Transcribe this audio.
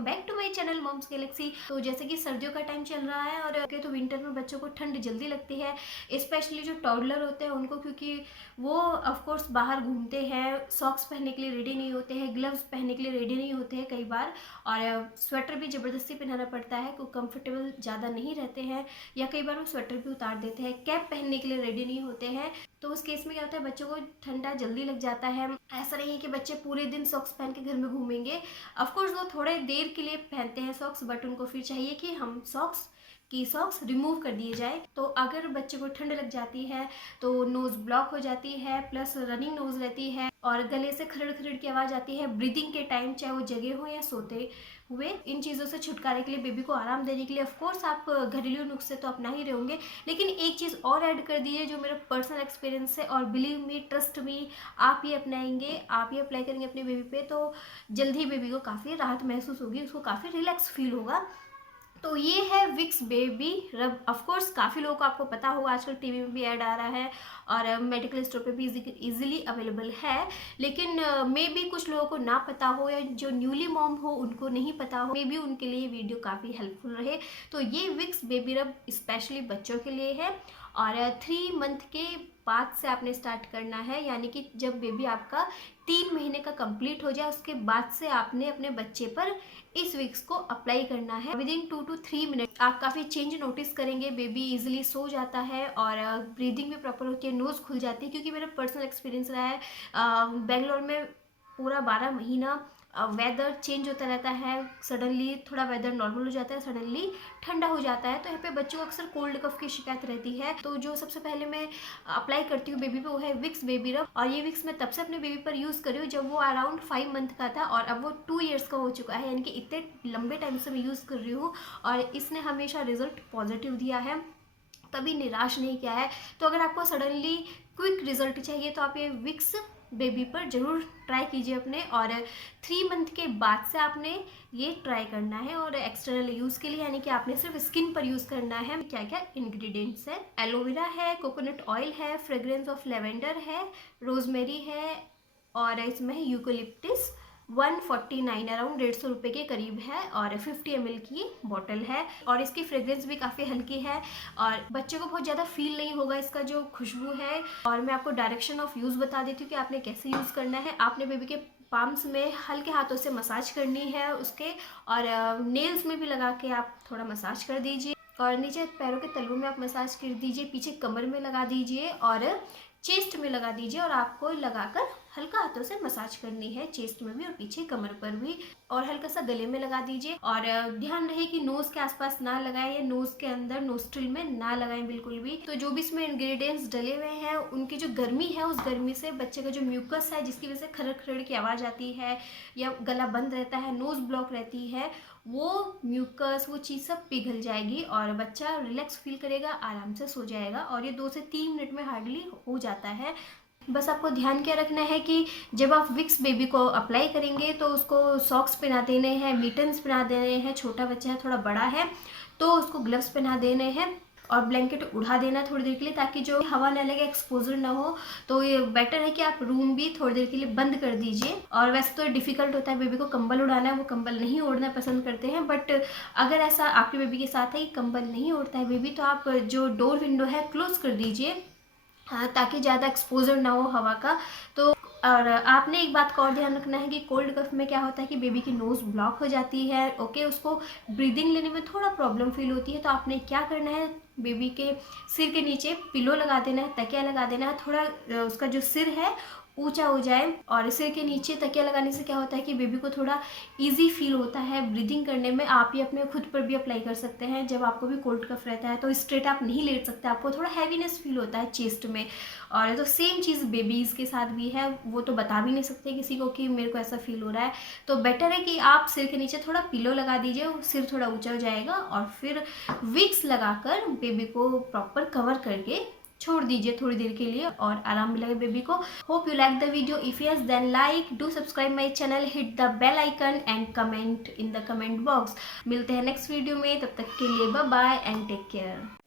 Welcome back to my channel mom's galaxy. तो जैसे कि सर्दियों का टाइम चल रहा है और तो विंटर में बच्चों को ठंड जल्दी लगती है, स्पेशली जो टॉडलर होते हैं उनको, क्योंकि वो ऑफ कोर्स बाहर घूमते हैं, सॉक्स पहनने के लिए रेडी नहीं होते हैं, ग्लव्स पहनने के लिए रेडी नहीं होते हैं कई बार, और स्वेटर भी ज़बरदस्ती पहनाना पड़ता है, को कंफर्टेबल ज़्यादा नहीं रहते हैं, या कई बार वो स्वेटर भी उतार देते हैं, कैप पहनने के लिए रेडी नहीं होते हैं। तो उस केस में क्या होता है, बच्चों को ठंडा जल्दी लग जाता है। ऐसा नहीं है कि बच्चे पूरे दिन सॉक्स पहन के घर में घूमेंगे। ऑफ कोर्स वो थोड़े देर के लिए पहनते हैं सॉक्स, बट उनको फिर चाहिए कि हम सॉक्स रिमूव कर दिए जाए। तो अगर बच्चे को ठंड लग जाती है तो नोज़ ब्लॉक हो जाती है, प्लस रनिंग नोज़ रहती है, और गले से खरड़ खरड़ की आवाज़ आती है ब्रीदिंग के टाइम, चाहे वो जगे हो या सोते हुए। इन चीज़ों से छुटकारे के लिए, बेबी को आराम देने के लिए ऑफ कोर्स आप घरेलू नुस्खे तो अपना ही रहे होंगे, लेकिन एक चीज़ और ऐड कर दी है जो मेरा पर्सनल एक्सपीरियंस है, और बिलीव मी, ट्रस्ट मी, आप ये अपनाएंगे, आप ये अप्लाई करेंगे अपने बेबी पे तो जल्द ही बेबी को काफ़ी राहत महसूस होगी, उसको काफ़ी रिलैक्स फील होगा। तो ये है विक्स बेबी रब। ऑफ कोर्स काफ़ी लोगों को आपको पता होगा, आजकल टीवी में भी ऐड आ रहा है और मेडिकल स्टोर पे भी इजीली अवेलेबल है, लेकिन मे बी कुछ लोगों को ना पता हो, या जो न्यूली मॉम हो उनको नहीं पता हो, मे बी उनके लिए वीडियो काफ़ी हेल्पफुल रहे। तो ये विक्स बेबी रब स्पेशली बच्चों के लिए है, और 3 मंथ के बाद से आपने स्टार्ट करना है, यानी कि जब बेबी आपका 3 महीने का कंप्लीट हो जाए उसके बाद से आपने अपने बच्चे पर इस विक्स को अप्लाई करना है। विद इन 2 to 3 मिनट आप काफ़ी चेंज नोटिस करेंगे। बेबी इजीली सो जाता है और ब्रीदिंग भी प्रॉपर होती है, नोज़ खुल जाती है, क्योंकि मेरा पर्सनल एक्सपीरियंस रहा है। बेंगलोर में पूरा 12 महीना वेदर चेंज होता रहता है, सडनली थोड़ा वेदर नॉर्मल हो जाता है, सडनली ठंडा हो जाता है, तो यहाँ पे बच्चों को अक्सर कोल्ड कफ की शिकायत रहती है। तो जो सबसे पहले मैं अप्लाई करती हूँ बेबी पे वो है विक्स बेबी रब, और ये विक्स मैं तब से अपने बेबी पर यूज़ कर रही हूँ जब वो अराउंड 5 मंथ का था, और अब वो 2 ईयर्स का हो चुका है, यानी कि इतने लंबे टाइम से मैं यूज़ कर रही हूँ, और इसने हमेशा रिजल्ट पॉजिटिव दिया है, कभी निराश नहीं किया है। तो अगर आपको सडनली क्विक रिजल्ट चाहिए तो आप ये विक्स बेबी पर ज़रूर ट्राई कीजिए अपने, और 3 मंथ के बाद से आपने ये ट्राई करना है। और एक्सटर्नल यूज़ के लिए, यानी कि आपने सिर्फ स्किन पर यूज़ करना है। क्या क्या इंग्रेडिएंट्स है, एलोवेरा है, कोकोनट ऑयल है, फ्रेग्रेंस ऑफ लेवेंडर है, रोजमेरी है, और इसमें है यूकोलिप्टिस। 149 अराउंड 150 रुपये के करीब है, और 50 ml की बॉटल है, और इसकी फ्रेग्रेंस भी काफ़ी हल्की है, और बच्चों को बहुत ज़्यादा फील नहीं होगा इसका जो खुशबू है। और मैं आपको डायरेक्शन ऑफ यूज़ बता देती हूँ कि आपने कैसे यूज़ करना है। आपने बेबी के पाम्स में हल्के हाथों से मसाज करनी है उसके, और नेल्स में भी लगा के आप थोड़ा मसाज कर दीजिए, और नीचे पैरों के तलवों में आप मसाज कर दीजिए, पीछे कमर में लगा दीजिए, और चेस्ट में लगा दीजिए, और आपको लगाकर हल्का हाथों से मसाज करनी है, चेस्ट में भी और पीछे कमर पर भी, और हल्का सा गले में लगा दीजिए। और ध्यान रहे कि नोज़ के आसपास ना लगाएं, या नोज़ के अंदर नोस्ट्रिल में ना लगाएं बिल्कुल भी। तो जो भी इसमें इंग्रेडिएंट्स डले हुए हैं उनकी जो गर्मी है, उस गर्मी से बच्चे का जो म्यूकस है, जिसकी वजह से खरड़ खरड़ की आवाज़ आती है, या गला बंद रहता है, नोज़ ब्लॉक रहती है, वो म्यूकस, वो चीज़ सब पिघल जाएगी, और बच्चा रिलैक्स फील करेगा, आराम से सो जाएगा। और ये 2 से 3 मिनट में हार्डली हो जाता है। बस आपको ध्यान क्या रखना है कि जब आप विक्स बेबी को अप्लाई करेंगे तो उसको सॉक्स पहना देने हैं, मिटन्स पहना देने हैं, छोटा बच्चा है, थोड़ा बड़ा है तो उसको ग्लव्स पहना देने हैं, और ब्लैंकेट उड़ा देना थोड़ी देर के लिए, ताकि जो हवा न लगे, एक्सपोजर ना हो। तो ये बेटर है कि आप रूम भी थोड़ी देर के लिए बंद कर दीजिए। और वैसे तो डिफ़िकल्ट होता है बेबी को कंबल उड़ाना, वो कंबल नहीं ओढ़ना पसंद करते हैं, बट अगर ऐसा आपके बेबी के साथ है कि कंबल नहीं ओढ़ता है बेबी, तो आप जो डोर विंडो है क्लोज कर दीजिए, हाँ, ताकि ज़्यादा एक्सपोजर ना हो हवा का। तो और आपने एक बात का और ध्यान रखना है कि कोल्ड कफ में क्या होता है कि बेबी की नोज़ ब्लॉक हो जाती है, ओके, उसको ब्रीदिंग लेने में थोड़ा प्रॉब्लम फील होती है। तो आपने क्या करना है, बेबी के सिर के नीचे पिलो लगा देना है, तकिया लगा देना है, थोड़ा उसका जो सिर है ऊंचा हो जाए, और सिर के नीचे तकिया लगाने से क्या होता है कि बेबी को थोड़ा इजी फील होता है ब्रीदिंग करने में। आप ये अपने खुद पर भी अप्लाई कर सकते हैं। जब आपको भी कोल्ड कफ रहता है तो स्ट्रेट आप नहीं लेट सकते, आपको थोड़ा हैवीनेस फील होता है चेस्ट में, और तो सेम चीज़ बेबीज़ के साथ भी है, वो तो बता भी नहीं सकते किसी को कि मेरे को ऐसा फील हो रहा है। तो बेटर है कि आप सिर के नीचे थोड़ा पिलो लगा दीजिए, सिर थोड़ा ऊंचा हो जाएगा, और फिर विक्स लगाकर बेबी को प्रॉपर कवर करके छोड़ दीजिए थोड़ी देर के लिए, और आराम मिलेगा बेबी को। Hope you like the video. If yes then like, do subscribe my channel, hit the bell icon and comment in the comment box. मिलते हैं नेक्स्ट वीडियो में, तब तक के लिए bye bye and take care.